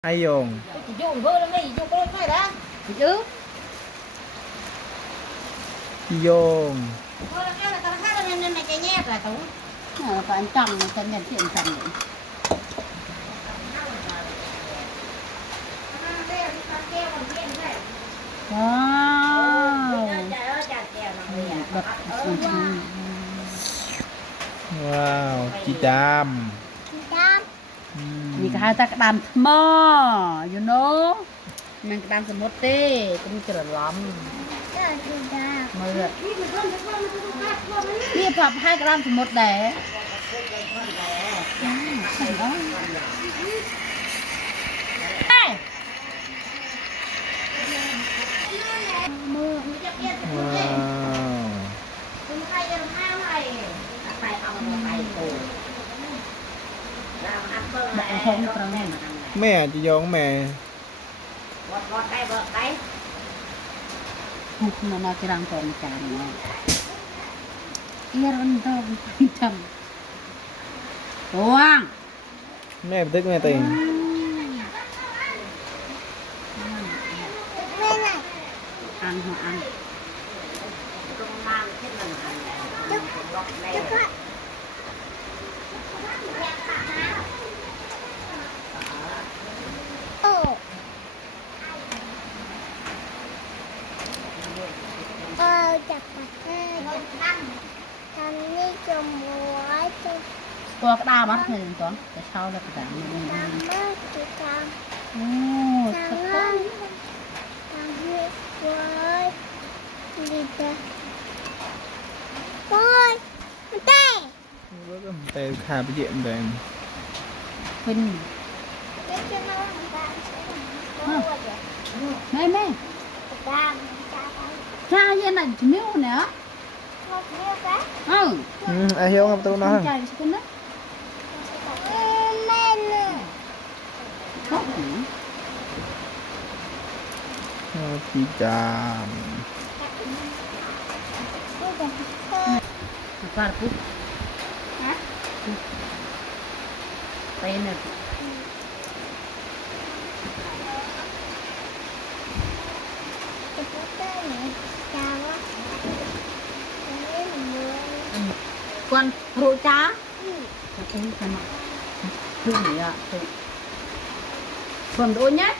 Ai dùng dùng vơ lên đây dùng con phải đã chứ dùng vơ là cái là cái khác nên này cái nhép là túng có anh chồng nó nhận chuyện chồng wow chị Đamนี่ก็ให้ตะกระดานหม้อ you know มันกระดานสมุดเต้ก็มีกระหล่ำมาเลยนี่ปรับให้กระดานสมุดแดดมือ wow คุณใครจะห้ามอะไรไปเอาไปโต บอกคนนี้ประมาณ mẹ chị dùng mẹ วอดได้เบิกได้ หุบมันเอากระดานก่อนจานเนี่ยเอียรันดองจำตัว mẹ tức mẹ tình อังหัวอัง ตรงล่างที่มันล็อกได้จากปากกาทำนี่จมูกจะ ตัวกระดาษมัดเลยตัวจะเช่าแล้วกระดาษมัน ทำมากจะท โอ้ ำ ชัด ทำ ต้ มาน กทำให้ไว้ดีจ้ะโอ้ยมันเต้ tay khá bị diện rồi เป็น เด็กจะนอนกันใช่ไหมโอ้ย แม่แม่ ดำจ้าไป ชาเย็นอ่ะจะมิ้วเนี่ย พวกเรียกแล้ว ai hiểu không tôi ใจ nói สักนะ แม่เนี่ย ชอบหนู chị Đam ฟาดปุ๊บไปเนี่ย จะพูดได้ไหมจ้าวะไม่เหมือน กวนรู้จ้าจะเป็นขนาดคือเนี่ยส่วนโดนเนี่ย